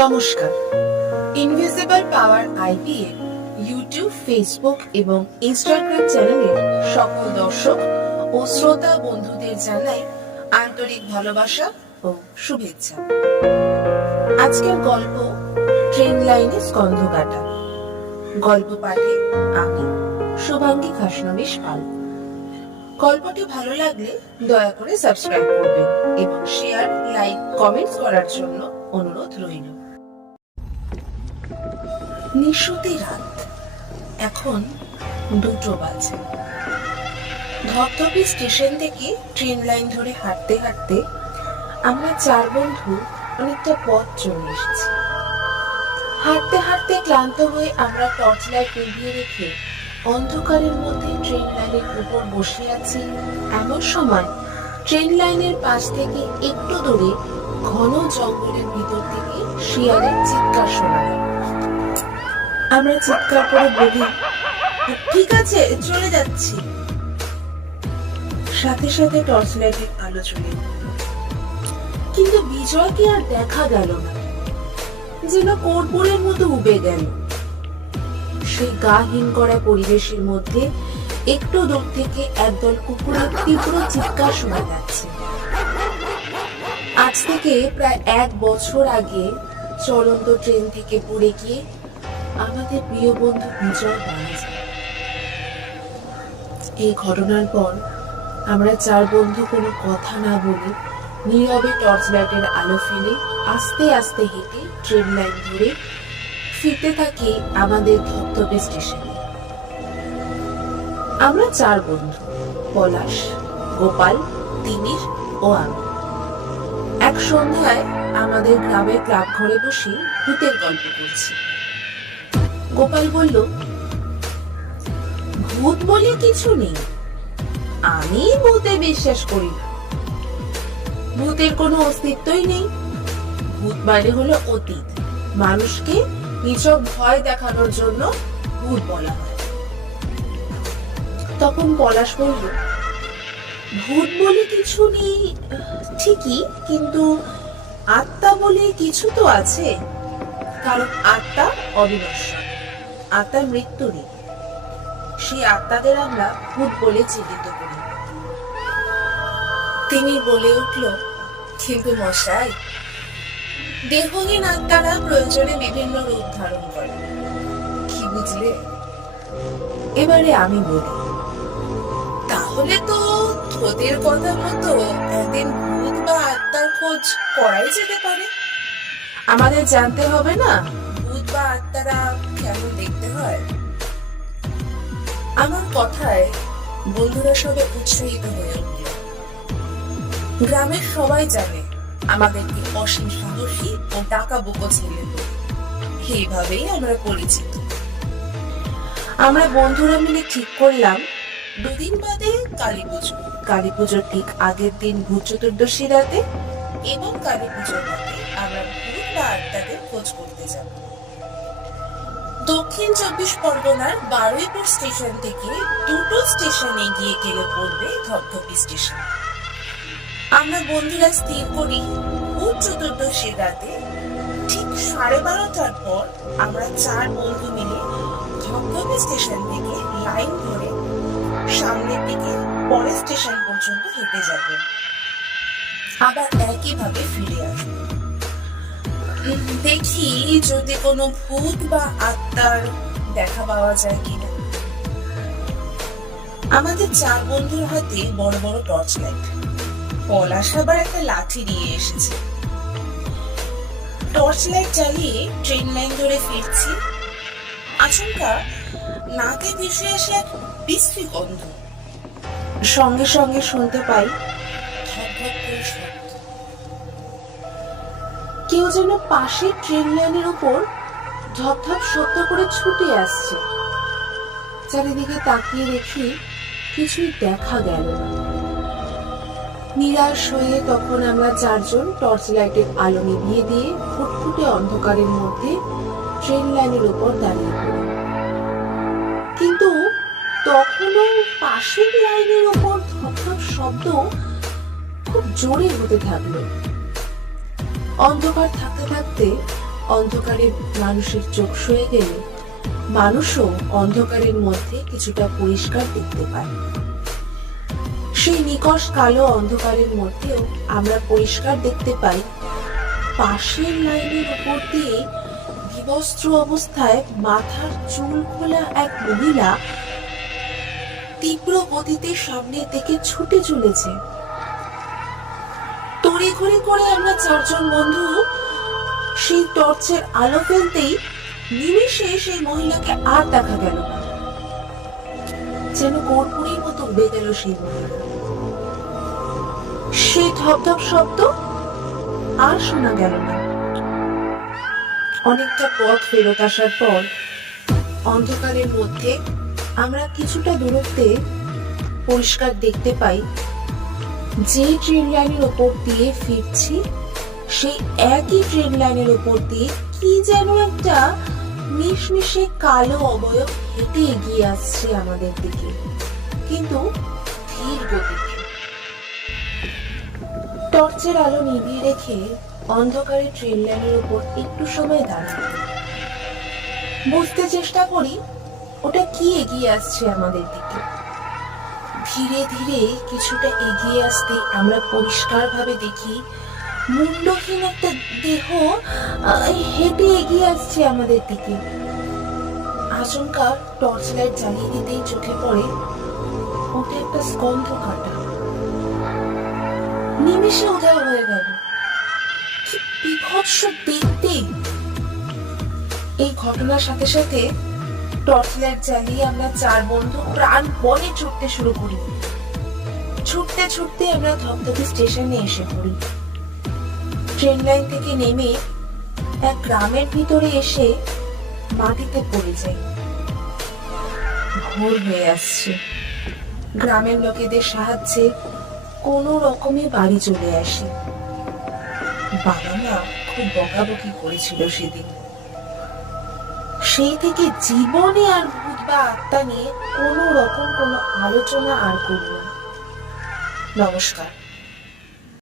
নমস্কার। Invisible power IP এর YouTube Facebook এবং ইনস্টাগ্রাম চ্যানেলের সকল দর্শক ও শ্রোতা বন্ধুদের জানাই আন্তরিক ভালোবাসা ও শুভেচ্ছা। আজকের গল্প ট্রেন লাইনে স্কন্ধ কাটা গল্প পাঠে আমি, শুভাঙ্গী খাসনবিশ পাল। গল্পটি ভালো লাগলে দয়া করে সাবস্ক্রাইব করবেন এবং শেয়ার লাইক কমেন্টস করার জন্য অনুরোধ রইল। নিশুতি রাত। এখন দুটো বাজে। ধপধপি স্টেশন থেকে ট্রেন লাইন ধরে হাঁটতে হাঁটতে আমরা চার বন্ধু অনেকটা পথ চলে এসেছি। হাঁটতে হাঁটতে ক্লান্ত হয়ে আমরা টর্চ লাইট নিভিয়ে রেখে অন্ধকারের মধ্যে ট্রেন লাইনের উপর বসে আছি। এমন সময় ট্রেন লাইনের পাশ থেকে একটু দূরে ঘন জঙ্গলের ভিতর থেকে শিয়ালের চিৎকার শোনা যায়। আমরা চিৎকার করে বলি, ঠিক আছে, চলে যাচ্ছি। সাথে সাথে টর্চ লাইটের আলো চলে কিন্তু বিজয়কে আর দেখা গেল না। যেন কর্পূরের মতো উবে গেল। সেই গাহীন করা পরিবেশের মধ্যে একটু দূর থেকে একদল কুকুরের তীব্র চিৎকার শোনা যাচ্ছে। আজ থেকে প্রায় এক বছর আগে চলন্ত ট্রেন থেকে পড়ে গিয়ে আমাদের প্রিয় বন্ধু বিজয় মারা যায় এই ঘটনার পর আমরা চার বন্ধু কোনো কথা না বলে নীরবে টর্চ লাইটের আলো ফেলে আস্তে আস্তে হেঁটে ট্রেন লাইন ধরে ফিরতে থাকি আমাদের ধপধপে স্টেশনে। আমরা চার বন্ধু, পলাশ, গোপাল, তিমির ও আমি। এক সন্ধ্যায় আমাদের গ্রামের ক্লাব ঘরে বসে ভূতের গল্প করছি। গোপাল বলল, ভূত বলে কিছু নেই। আমি ভূতে বিশ্বাস করি না। ভূতের কোনো অস্তিত্বই নেই। ভূত মানে হলো অতীত। মানুষকে নিছক ভয় দেখানোর জন্য ভূত বলা হয়। তখন পলাশ বলল, ভূত বলে কিছু নেই, ঠিকই, কিন্তু আত্মা বলে কিছু তো আছে। কারণ আত্মা অবিনশ্বর। আত্মার মৃত্যু নেই। সেই আত্মাদের আমরা ভূত বলে চিহ্নিত করি। তিনি বলে উঠল, কিন্তু মশাই, দেহহীন আত্মারা প্রয়োজনে বিভিন্ন রূপ ধারণ করে। কি বুঝলে? এবারে আমি বলি, তাহলে তো তোদের কথা মতো একদিন ভূত বা আত্মার খোঁজ করাই যেতে পারে। আমাদের জানতে হবে না আত্মারা কেমন দেখতে হয়? আমার কথায় বন্ধুরা সবে উৎসাহিত হয়ে উঠল। গ্রামের সবাই জানে আমাদেরকে অসীম সাহসী ও টাকা বুকো ছেলে আমরা পরিচিত। আমরা বন্ধুরা মিলে ঠিক করলাম দুদিন বাদে কালী পুজো কালী পুজোর ঠিক আগের দিন ভূত চতুর্দশী রাতে এবং কালী পুজোর দক্ষিণ চব্বিশ পরগনার বারুইপুর স্টেশন থেকে দুটো স্টেশন এগিয়ে গেলে পড়বে ধপধপি স্টেশন। আমরা বন্ধুরা স্থির করি ভূত চতুর্দশীর রাতে ঠিক সাড়ে বারোটার পর আমরা চার বন্ধু মিলে ধপধপি স্টেশন থেকে লাইন ধরে সামনের দিকে পরের স্টেশন পর্যন্ত হেঁটে যাব। আবার একইভাবে ফিরে আসব। দেখি যদি কোনো ভূত বা আত্মার দেখা পাওয়া যায় কিনা। আমাদের চার বন্ধুর হাতে বড় বড় টর্চ লাইট পলাশ আবার একটা লাঠি নিয়ে এসেছে। টর্চ লাইট জ্বালিয়ে ট্রেন লাইন ধরে ফিরছি। আচমকা নাকে ভেসে আসে এক বিশ্রী গন্ধ। সঙ্গে সঙ্গে শুনতে পাই কেউ যেন পাশে ট্রেন লাইনের উপর ধপ শব্দ করে ছুটে আসছে। চারিদিকে তাকিয়ে দেখি কিছুই দেখা গেল না। নিরাশ হয়ে তখন আমরা চারজন টর্চ লাইটের আলো নিভিয়ে দিয়ে ফুটফুটে অন্ধকারের মধ্যে ট্রেন লাইনের উপর দাঁড়িয়ে পড়ি। কিন্তু তখনও পাশের লাইনের উপর ধপ ধপ শব্দ খুব জোরে হতে থাকল। অন্ধকার থাকতে থাকতে অন্ধকারে মানুষের চোখ সয়ে গেলে মানুষও অন্ধকারের মধ্যে কিছুটা পরিষ্কার দেখতে পায়। সেই নিকষ কালো অন্ধকারের মধ্যেও আমরা পরিষ্কার দেখতে পাই, পাশের লাইনের উপর দিয়ে বিবস্ত্র অবস্থায় মাথার চুল খোলা এক মহিলা তীব্র গতিতে সামনের দিকে ছুটে চলেছে। তড়িঘড়ি করে আমরা চারজন বন্ধু সেই টর্চের আলো ফেলতেই নিমেষে সেই মহিলাকে আর দেখা গেল যেন কর্পূরের মতো উড়ে গেল সেই মহিলা। সেই ধপধপ শব্দ আর শোনা গেল না। অনেকটা পথ ফেরত আসার পর অন্ধকারের মধ্যে আমরা কিছুটা দূরত্বে পরিষ্কার দেখতে পাই যে ট্রেন লাইনের ওপর দিয়ে ফিরছি, সেই একই ট্রেন লাইনের ওপর দিয়ে কি যেন একটা মিশমিশে কালো অবয়ব হেঁটে এগিয়ে আসছে আমাদের দিকে। কিন্তু টর্চের আলো নিভিয়ে রেখে অন্ধকারে ট্রেন লাইনের উপর একটু সময় দাঁড়াই বুঝতে চেষ্টা করি ওটা কি এগিয়ে আসছে আমাদের দিকে। ধীরে ধীরে কিছুটা এগিয়ে আসতে আমরা পরিষ্কারভাবে দেখি, মুন্ডহীন একটা দেহ হেঁটে এগিয়ে আসছে আমাদের দিকে। আচমকা টর্চ লাইট জ্বালিয়ে দিতেই চোখে পড়ে ওটা একটা স্কন্ধ কাটা। নিমেষে উধাও হয়ে গেল। বিভৎস দেখতে। এই ঘটনার সাথে সাথে টর্চ লাইট জ্বালিয়ে আমরা চার বন্ধু প্রাণ বনে ছুটতে শুরু করি। ছুটতে ছুটতে আমরা ধপধপি স্টেশনে এসে পড়ি। ট্রেন লাইন থেকে নেমে এক গ্রামের ভিতরে এসে মাটিতে পড়ে যাই। ভোর হয়ে আসছে। গ্রামের লোকেদের সাহায্যে কোনো রকমে বাড়ি চলে আসি। বাবা মা খুব বকাবকি করেছিল সেদিন। সেই থেকে জীবনে আর ভূত বা আত্মা নিয়ে কোনো রকম কোনো আলোচনা আর করব না। নমস্কার।